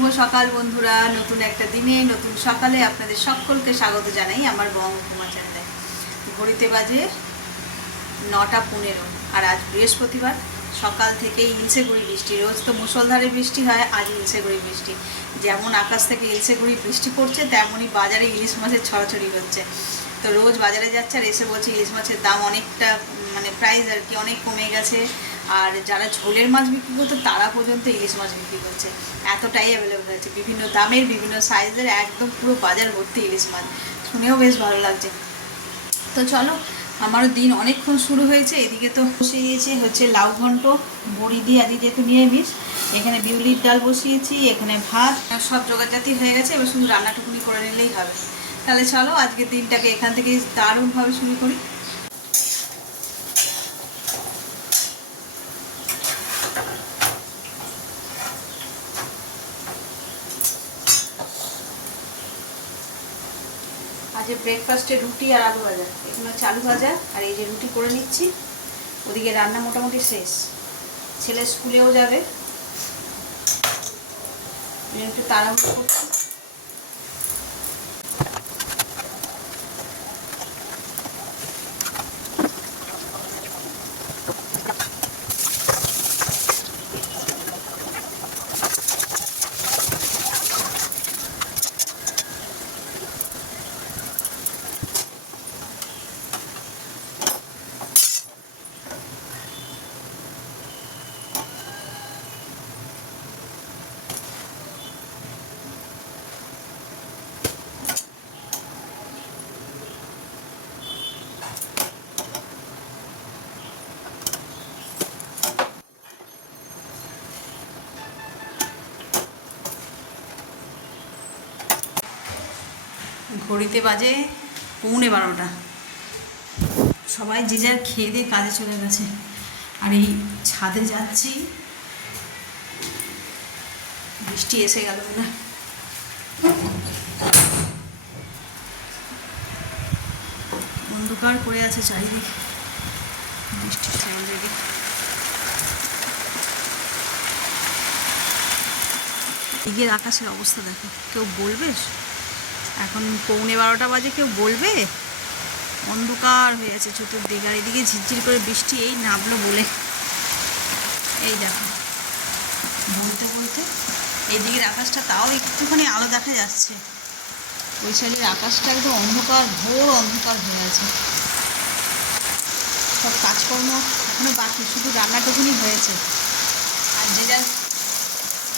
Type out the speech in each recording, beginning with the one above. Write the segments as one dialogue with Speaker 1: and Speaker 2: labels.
Speaker 1: শুভ সকাল বন্ধুরা। নতুন একটা দিনে, নতুন সকালে আপনাদের সকলকে স্বাগত জানাই আমার বঙ্গ কুমার চ্যানেলে। ঘড়িতে বাজে নটা পনেরো আর আজ বৃহস্পতিবার। সকাল থেকেই ইলসে গুড়ি বৃষ্টি। রোজ তো মুসলধারে বৃষ্টি হয়, আজ ইলসে গুড়ি বৃষ্টি। যেমন আকাশ থেকে ইলসে গুড়ি বৃষ্টি পড়ছে, তেমনই বাজারে ইলিশ মাছের ছড়াছড়ি হচ্ছে। তো রোজ বাজারে যাচ্ছে আর এসে বলছে ইলিশ মাছের দাম অনেকটা মানে প্রাইস আর কি অনেক কমে গেছে। আর যারা ঝোলের মাছ বিক্রি করতো, তারা পর্যন্ত ইলিশ মাছ বিক্রি করছে। এতটাই অ্যাভেলেবেল হয়েছে বিভিন্ন দামের, বিভিন্ন সাইজের একদম পুরো বাজার ভর্তি ইলিশ মাছ। শুনেও বেশ ভালো লাগছে। তো চলো, আমারও দিন অনেকক্ষণ শুরু হয়েছে। এদিকে তো বসিয়ে দিয়েছি, হচ্ছে লাউ ঘন্ট, বড়ি দিয়ে আজকে যেহেতু নিরামিষ। এখানে বিউলির ডাল বসিয়েছি, এখানে ভাত, সব জোগাড়জাতি হয়ে গেছে। এবার শুধু রান্নাটুকুনি করে নিলেই হবে। তাহলে চলো, আজকের দিনটাকে এখান থেকে দারুণভাবে শুরু করি। ব্রেকফাস্টে রুটি আর আলু ভাজা। এখানে হচ্ছে আলু ভাজা আর এই যে রুটি করে নিচ্ছি। ওদিকে রান্না মোটামুটি শেষ। ছেলে স্কুলেও যাবে। একটু তাড়াহুড়ো করছি। ঘড়িতে বাজে পৌনে বারোটা। সবাই যে যার খেয়ে দিয়ে কাজে চলে গেছে। আর এই ছাদে যাচ্ছি। বৃষ্টি এসে গেল না। অন্ধকার করে আছে চারিদিক। বৃষ্টির এদিকে দিকের আকাশের অবস্থা দেখো। কেউ বলবে? এখন পৌনে বারোটা বাজে, কেউ বলবে? অন্ধকার হয়ে আছে চতুর্দিকে, আর এদিকে ঝিরঝির করে বৃষ্টি, এই নামলো বলে। এই দেখো। বলতে বলতে এইদিকের আকাশটা তাও একটুখানি আলো দেখা যাচ্ছে। ওই সাইডের আকাশটা একদম অন্ধকার, ঘোর অন্ধকার হয়ে আছে। সব কাজকর্ম এখনও বাকি, শুধু রান্নাটুকুনি হয়েছে। আর যে যা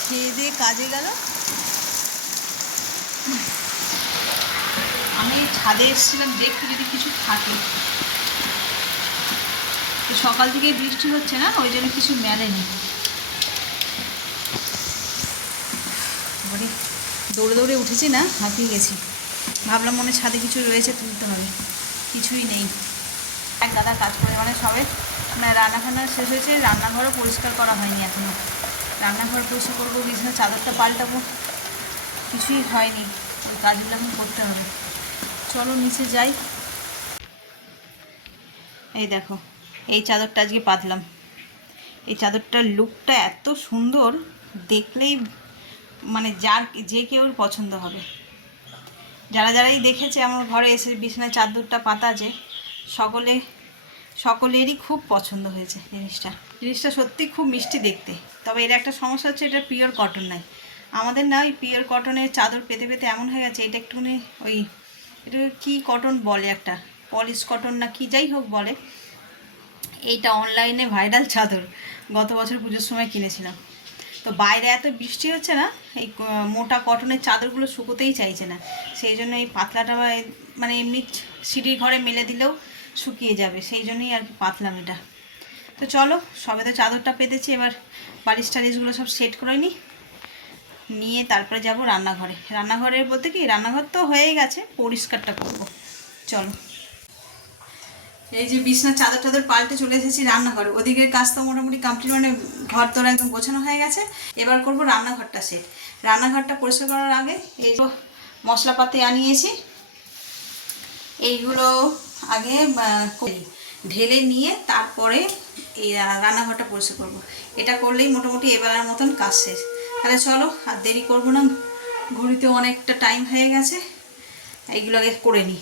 Speaker 1: খেয়ে দিয়ে কাজে গেল আমি ছাদে এসেছিলাম, দেখতে যদি কিছু থাকে। তো সকাল থেকে বৃষ্টি হচ্ছে না, ওই জন্য কিছু মেলেনি। দৌড়ে দৌড়ে উঠেছি না, হাঁপিয়ে গেছি। ভাবলাম মনে ছাদে কিছু রয়েছে তুলতে হবে। কিছুই নেই। এক দাদা কাজ করে মানে সবে মানে রান্না ফান্না শেষ হয়েছে, রান্নাঘরও পরিষ্কার করা হয়নি এখনও রান্নাঘর পরিষ্কার করব, বিছানা, চাদরটা পাল্টাবো, কিছুই হয়নি। ওই কাজগুলো এখন করতে হবে। চলো নিচে যাই। এই দেখো, এই চাদরটা আজকে পাতলাম। এই চাদরটার লুকটা এত সুন্দর, দেখলেই মানে যার, যে কেউ পছন্দ হবে। যারা যারাই দেখেছে আমার ঘরে এসে বিছানায় চাদরটা পাতা আছে সকলে, সকলেরই খুব পছন্দ হয়েছে জিনিসটা। জিনিসটা সত্যি খুব মিষ্টি দেখতে। তবে এর একটা সমস্যা হচ্ছে এটা পিওর কটন নাই। আমাদের না ওই পিওর কটনের চাদর পেতে পেতে এমন হয়ে গেছে, এটা একটুখানি ওই এটা কী কটন বলে একটা? পলিশ কটন না কি, যাই হোক বলে। এইটা অনলাইনে ভাইরাল চাদর। গত বছর পুজোর সময় কিনেছিলাম। তো বাইরে এত বৃষ্টি হচ্ছে না, এই মোটা কটনের চাদরগুলো শুকোতেই চাইছে না। সেই জন্য এই পাতলাটা মানে এমনি সিঁড়ির ঘরে মেলে দিলেও শুকিয়ে যাবে। সেই জন্যই আর কি পাতলাম এটা। তো চলো, সবে তো চাদরটা পেতেছি, এবার বালিশ টালিশগুলো সব সেট করে নিই নিয়ে তারপরে যাব রান্নাঘরে। রান্নাঘরের বলতে কি, রান্নাঘর তো হয়ে গেছে, পরিষ্কারটা করব। চলো। এই যে বিছনার চাদর টাদর পাল্টে চলে এসেছি রান্নাঘরে। ওদিকের কাজ তো মোটামুটি কমপ্লিট মানে ঘর তোর একদম গোছানো হয়ে গেছে। এবার করব রান্নাঘরটা সেট রান্নাঘরটা পরিষ্কার করার আগে এই মশলাপাতি আনিয়েছি। এইগুলো আগে। ঢেলে নিয়ে তারপরে এই রান্নাঘরটা পরিষ্কার করব। এটা করলেই মোটামুটি এবেলার মতন কাজ শেষ। তাহলে চলো আর দেরি করব না। ঘড়িতে অনেকটা টাইম হয়ে গেছে এইগুলোকে করে নিই।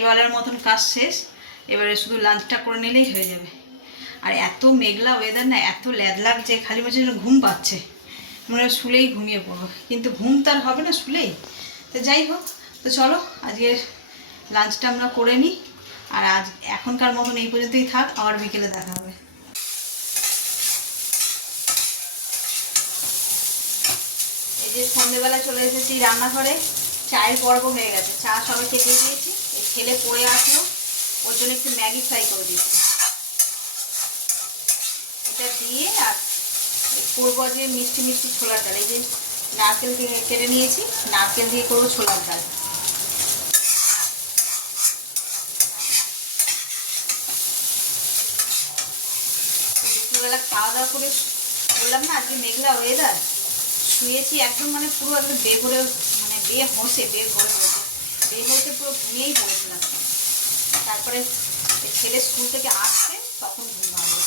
Speaker 1: এবারের মতন কাজ শেষ, এবারে শুধু লাঞ্চটা করে নিলেই হয়ে যাবে। আর এত মেঘলা ওয়েদার না, এত ল্যাদ লাগছে, খালি বলছে ঘুম পাচ্ছে। মনে হয় শুলেই ঘুমিয়ে পড়ব। কিন্তু ঘুম তার হবে না শুলেই। তো যাই হোক, তো চলো আজকের লাঞ্চটা আমরা করে নিই। আর আজ এখনকার মতন এই পর্যন্তই থাক, আবার বিকেলে দেখা হবে। এই যে সন্ধেবেলা চলে এসেছি রান্নাঘরে, চায়ের পর্ব হয়ে গেছে। চা সবাই খেতে দিয়েছি। ছেলে পড়ে আসলো, ওর জন্য একটু ম্যাগি ফ্রাই করে দিয়েছি এটা দিয়ে আর করব যে মিষ্টি মিষ্টি ছোলার ডাল। এই যে নারকেল কেটে নিয়েছি, নারকেল দিয়ে করব ছোলার ডাল। খাওয়া দাওয়া করে বললাম না, আজকে মেঘলা ওয়েদার শুয়েছি একদম মানে পুরো একদম বে ভরে মানে বে হসে বে ভরে পড়েছে বে হসে পুরো ঘুমিয়েই পড়েছিলাম। তারপরে ছেলে স্কুল থেকে আসছে, তখন ঘুম ভাঙলো।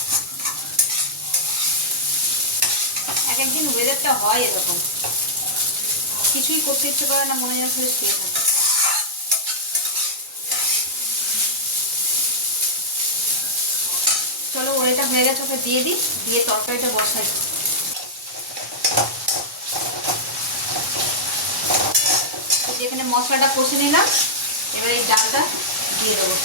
Speaker 1: এক একদিন ওয়েদারটা হয় এরকম। কিছুই করতে ইচ্ছে করে না, মনে হয় খালি শুয়ে থাকে চলো ওটা হয়ে গেছে, ওকে দিয়ে দিই, দিয়ে তরকারিটা বসাই। তো যেখানে মশলাটা কষে নিলাম। এবার এই ডালটা দিয়ে দেবো।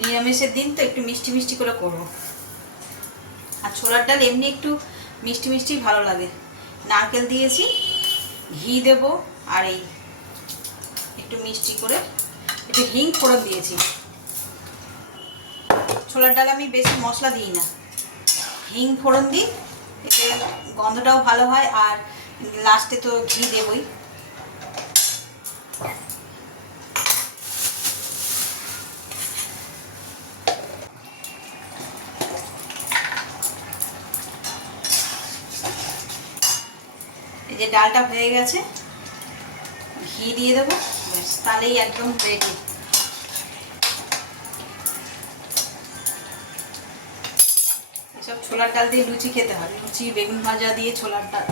Speaker 1: নিরামিষের দিন তো একটু মিষ্টি মিষ্টি করে করব। আর ছোলার ডাল এমনি একটু মিষ্টি মিষ্টি ভালো লাগে। নারকেল দিয়েছি, ঘি দেব আর এই একটু মিষ্টি করে একটু হিং ফোড়ন দিয়েছি। ছোলার ডাল আমি বেশি মশলা দিই না। হিং ফোড়ন দিই, এতে গন্ধটাও ভালো হয় আর লাস্টে তো ঘি দেবই। যে ডালটা হয়ে গেছে, ঘি দিয়ে দেবো। তাহলেই একদম রেডি সব ছোলার ডাল দিয়ে লুচি খেতে হবে লুচি, বেগুন ভাজা দিয়ে ছোলার ডাল।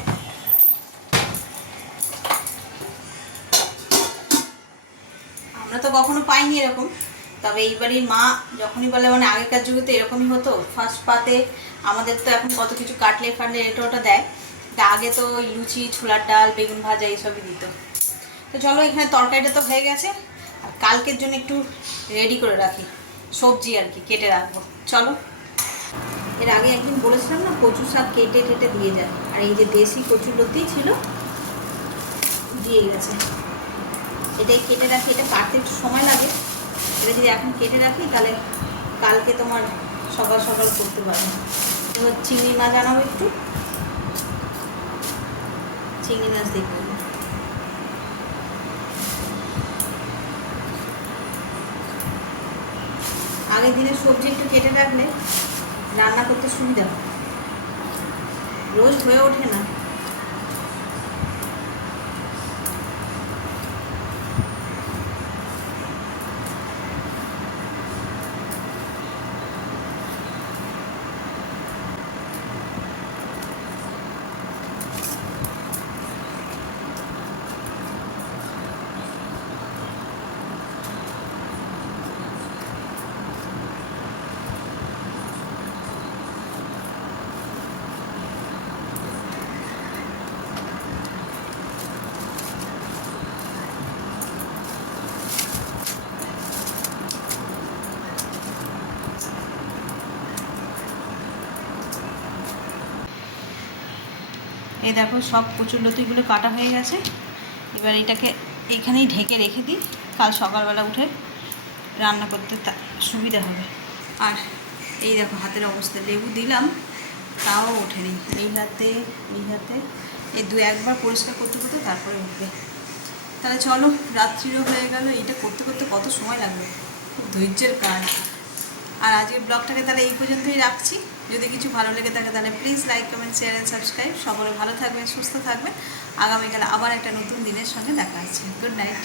Speaker 1: আমরা তো কখনো পাইনি এরকম। তবে এইবারই মা যখনই বলে মানে আগেকার যুগে তো এরকমই হতো। ফার্স্ট পাতে আমাদের তো এখন কত কিছু কাটলে ফাটলে এটা ওটা দেয়। আগে তো লুচি, ছোলার ডাল, বেগুন ভাজা এইসবই দিত। তো চলো, এখানে তরকারিটা তো হয়ে গেছে। আর কালকের জন্য একটু রেডি করে রাখি। সবজি আর কি, কেটে রাখব। চলো। এর আগে একদিন বলেছিলাম না, কচু শাক কেটে কেটে দিয়ে যায়। আর এই যে দেশি কচু লতি ছিল, দিয়ে গেছে। এটাই কেটে রাখি, এটা কাটতে একটু সময় লাগে। এটা যদি এখন কেটে রাখি, তাহলে কালকে তোমার সকাল সকাল করতে পারবে। চিংড়ি মাছ আনাবো একটু। চিংড়ি মাছ করব আগের দিনে সবজি একটু কেটে রাখলে রান্না করতে সুবিধা হয়। রোজ হয়ে ওঠে না। এই দেখো সব কচুর লতিগুলো কাটা হয়ে গেছে। এবার এটাকে এখানেই ঢেকে রেখে দিই। কাল সকালবেলা উঠে রান্না করতে সুবিধা হবে। আর এই দেখো হাতের অবস্থা, লেবু দিলাম, তাও ওঠেনি। এই হাতে এই হাতে এই দু একবার পরিষ্কার করতে করতে তারপরে উঠবে। তাহলে চলো, রাত্রিরও হয়ে গেল এটা করতে করতে কত সময় লাগবে? খুব ধৈর্যের কাজ। আর আজকের ব্লগটাকে তাহলে এই পর্যন্তই রাখছি। যদি কিছু ভালো লেগে থাকে তাহলে please like comment share and subscribe সকলে ভালো থাকবেন, সুস্থ থাকবেন। আগামীকাল আবার একটা নতুন দিনের সঙ্গে দেখা আছে গুড নাইট